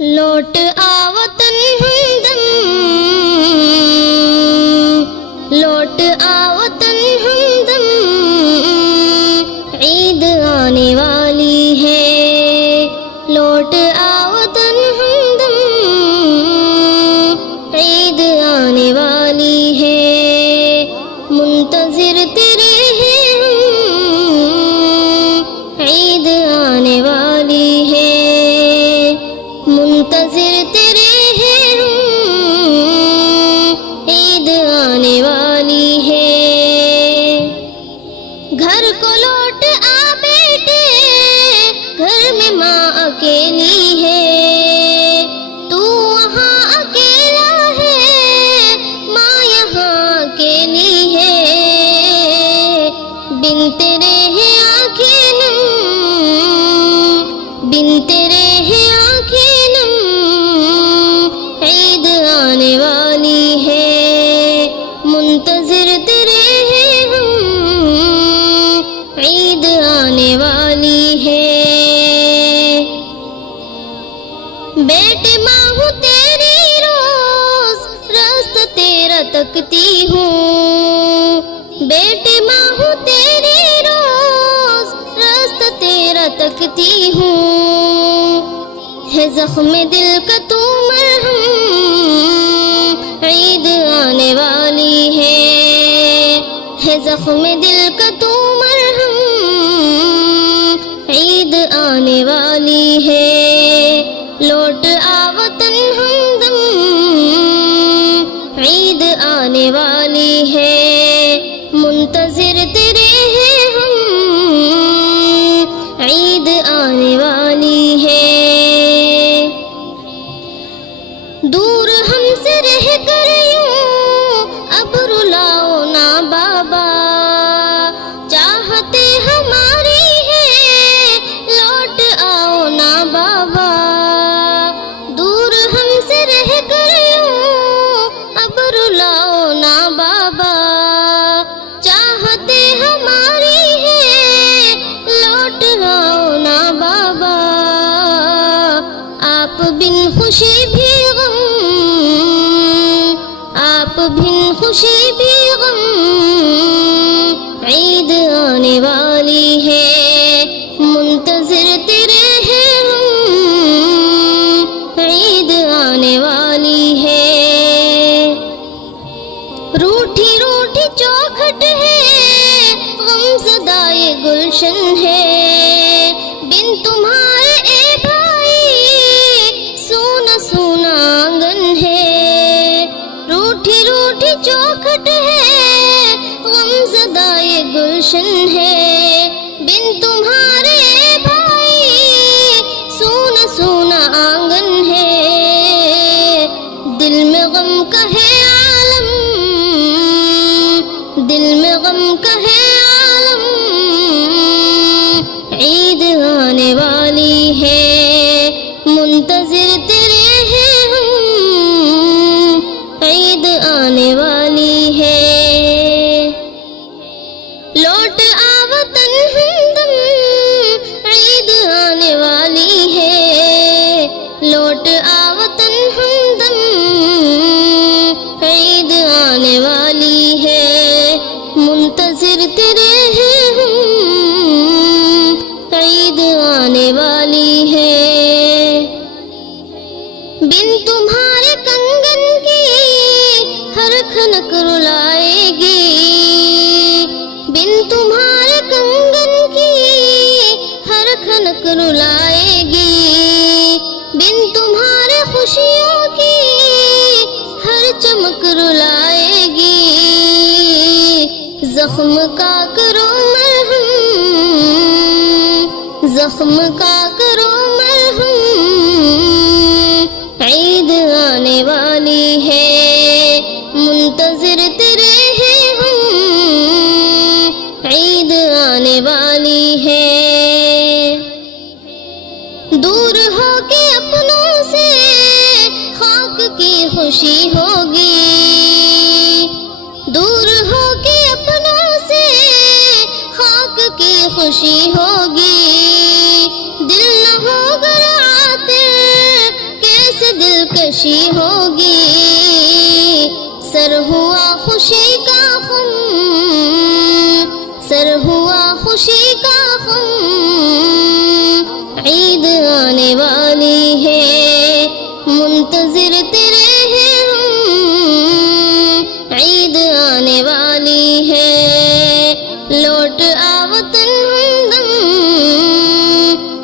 لوٹ آ وطن ہمدم، لوٹ آ وطن ہمدم، عید آنے والی ہے۔ لوٹ آ وطن ہمدم، عید آنے والی ہے۔ منتظر تیرے ہیں ہم، عید آنے والی ہے۔ منتظر تیرے ہیں ہم، عید آنے والی ہے۔ گھر کو لوٹ آ بیٹے، گھر میں ماں اکیلی ہے۔ تو وہاں اکیلا ہے، ماں یہاں اکیلی ہے۔ بن تیرے ہیں آنکھیں نم، بن تیرے ہیں آنکھیں نم، عید آنے والی ہے۔ منتظر تیرے ہیں ہم، عید آنے والی ہے۔ بیٹے ماں ہوں تیری، روز راستہ تیرا تکتی ہوں۔ بیٹے ماں ہوں تیری، روز راستہ تیرا تکتی ہوں۔ ہے زخم دل کا تو مرہم، عید آنے والی ہے۔ زخم دل کا تو مرہم، عید آنے والی ہے۔ لوٹ آ وطن ہمدم، عید آنے والی ہے۔ منتظر تیرے ہیں ہم، عید آنے والی ہے۔ دور ہم سے رہ کر یوں اب رلاؤ نا بابا، چاہتے ہماری ہے لوٹ آؤ نا بابا۔ دور ہم سے رہ کر یوں اب رلاؤ نا بابا، چاہتے ہماری ہے لوٹ آؤ نا بابا۔ آپ بن خوشی بھی غم، آپ بن خوشی بھی غم، عید آنے والی ہے۔ منتظر تیرے ہیں ہم، عید آنے والی ہے۔ روٹھی روٹھی چوکھٹ ہے، غم زدہ یہ گلشن ہے۔ بن تمہارے اے بھائی سونا سونا آنگن ہے۔ روٹھی روٹھی چوکھٹ ہے، غم زدہ یہ گلشن ہے۔ بن تمہارے اے بھائی سونا سونا آنگن ہے۔ دل میں غم کا ہے عالم، دل میں غم کا ہے عالم، عید آنے والی ہے۔ منتظر تیرے ہیں ہم، عید آنے والی ہے۔ لوٹ آ وطن ہمدم، عید آنے والی ہے۔ لوٹ آ وطن ہمدم، عید آنے والی ہے۔ منتظر تیرے ہیں ہم، عید آنے والی ہے۔ بن تمہارے کنگن کی ہر کھنک رلائے گی، بن تمہارے کنگن کی ہر کھنک رلائے گی۔ بن تمہارے خوشیوں کی ہر چمک رلائے گی۔ زخم کا کرو مرہم، زخم کا کرو مرہم، عید آنے والی ہے۔ منتظر تیرے ہیں ہم، عید آنے والی ہے۔ دور ہو کے اپنوں سے خاک کی خوشی ہوگی، دور ہو کے اپنوں سے خاک کی خوشی ہوگی۔ دل نہ ہوگا عاطر کہ سر ہوا خوشی کا خم، سر ہوا خوشی کا خم، عید آنے والی ہے منتظر تیرے ہیں ہم، عید آنے والی ہے لوٹ آ وطن ہمدم،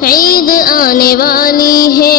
عید آنے والی ہے